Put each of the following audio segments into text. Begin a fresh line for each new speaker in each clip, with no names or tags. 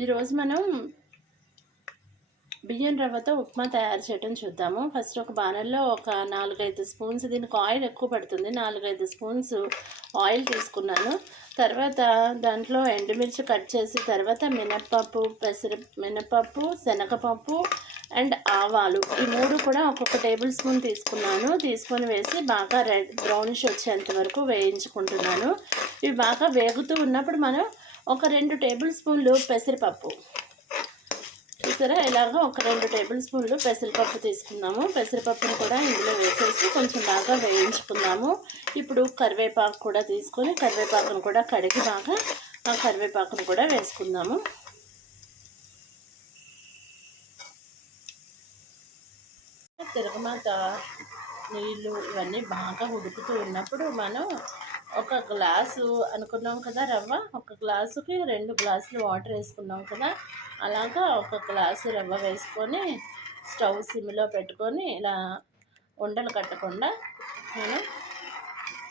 ఈరోజు మనం బియ్యం రవ్వతో ఉప్మా తయారు చేయడం చూద్దాము. ఫస్ట్ ఒక బాణల్లో ఒక నాలుగైదు స్పూన్స్ దీనికి ఆయిల్ ఎక్కువ పడుతుంది. నాలుగైదు స్పూన్స్ ఆయిల్ తీసుకున్నాను. తర్వాత దాంట్లో ఎండుమిర్చి కట్ చేసి తర్వాత మినప్పప్పు పెసర మినపప్పు శనగపప్పు అండ్ ఆవాలు. ఈ మూడు కూడా ఒక్కొక్క టేబుల్ స్పూన్ తీసుకున్నాను. తీసుకొని వేసి బాగా రెడ్ బ్రౌనిష్ వచ్చేంత వరకు వేయించుకుంటున్నాను. ఇవి బాగా వేగుతూ ఉన్నప్పుడు మనం ఒక రెండు టేబుల్ స్పూన్లు పెసరపప్పు. చూసారా? ఇలాగ ఒక రెండు టేబుల్ స్పూన్లు పెసరపప్పు తీసుకుందాము పెసరపప్పును కూడా ఇందులో వేసేసి కొంచెం బాగా వేయించుకుందాము ఇప్పుడు కరివేపాకు కూడా తీసుకొని కరివేపాకును కూడా కడిగి బాగా ఆ కరివేపాకును కూడా వేసుకుందాము. తిరగమాత నీళ్ళు ఇవన్నీ బాగా ఉడుకుతూ ఉన్నప్పుడు మనం ఒక గ్లాసు అనుకున్నాం కదా రవ్వ ఒక గ్లాసుకి రెండు గ్లాసులు వాటర్ వేసుకున్నాం కదా. అలాగా ఒక గ్లాసు రవ్వ వేసుకొని స్టవ్ సిమ్లో పెట్టుకొని ఇలా ఉండలు కట్టకుండా మనం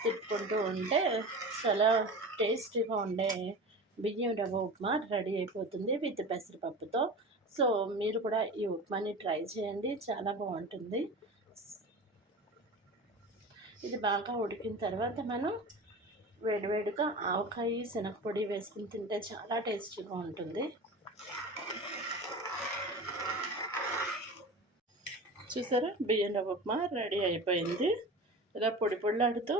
తిప్పుకుంటూ ఉంటే చాలా టేస్టీగా ఉండే బియ్యం రవ్వ ఉప్మా రెడీ అయిపోతుంది విత్ పెసరపప్పుతో. సో మీరు కూడా ఈ ఉప్మాని ట్రై చేయండి చాలా బాగుంటుంది. ఇది బాగా ఉడికిన తర్వాత మనం వేడివేడిగా ఆవకాయ శనగపొడి వేసుకుని తింటే చాలా టేస్టీగా ఉంటుంది. చూసారా? బియ్యం రవ్వ ఉప్మా రెడీ అయిపోయింది. ఇలా పొడి పొడిలాడుతూ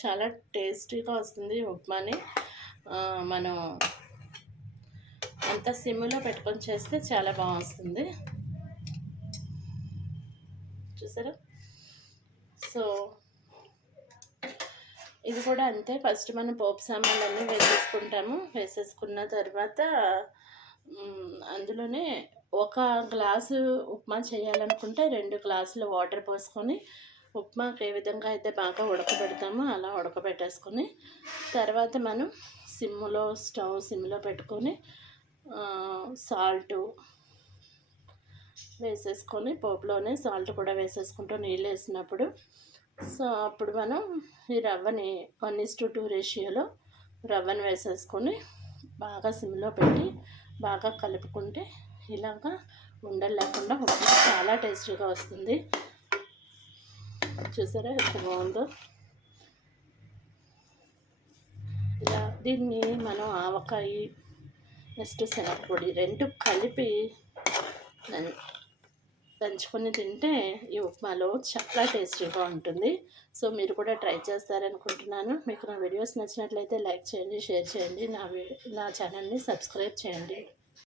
చాలా టేస్టీగా వస్తుంది ఉప్మాని. మనం అంత సిమ్లో పెట్టుకొని చేస్తే చాలా బాగా చూసారా? సో ఇది కూడా అంతే. ఫస్ట్ మనం పోపు సామాన్లన్నీ వేసేసుకుంటాము. వేసేసుకున్న తర్వాత అందులోనే ఒక గ్లాసు ఉప్మా చేయాలనుకుంటే రెండు గ్లాసులు వాటర్ పోసుకొని ఉప్మాకి ఏ విధంగా అయితే బాగా ఉడకబెడతామో అలా ఉడకబెట్టేసుకొని తర్వాత మనం సిమ్లో స్టవ్ సిమ్లో పెట్టుకొని సాల్టు వేసేసుకొని పోపులోనే సాల్ట్ కూడా వేసేసుకుంటూ నీళ్ళు వేసినప్పుడు సో అప్పుడు మనం ఈ రవ్వని వన్ ఇస్ టు టూ రేషియోలో రవ్వను వేసేసుకొని బాగా సిమ్లో పెట్టి బాగా కలుపుకుంటే ఇలాగా ఉండలు లేకుండా చాలా టేస్టీగా వస్తుంది. చూసారా ఎంత బాగుందో? ఇలా దీన్ని మనం ఆవకాయ నెక్స్ట్ శనగపొడి రెండు కలిపి దంచుకొని తింటే ఈ ఉప్మాలో చాలా టేస్టీగా ఉంటుంది. సో మీరు కూడా ట్రై చేస్తారనుకుంటున్నాను. మీకు నా వీడియోస్ నచ్చినట్లయితే లైక్ చేయండి షేర్ చేయండి. నా నా ఛానల్ని సబ్స్క్రైబ్ చేయండి.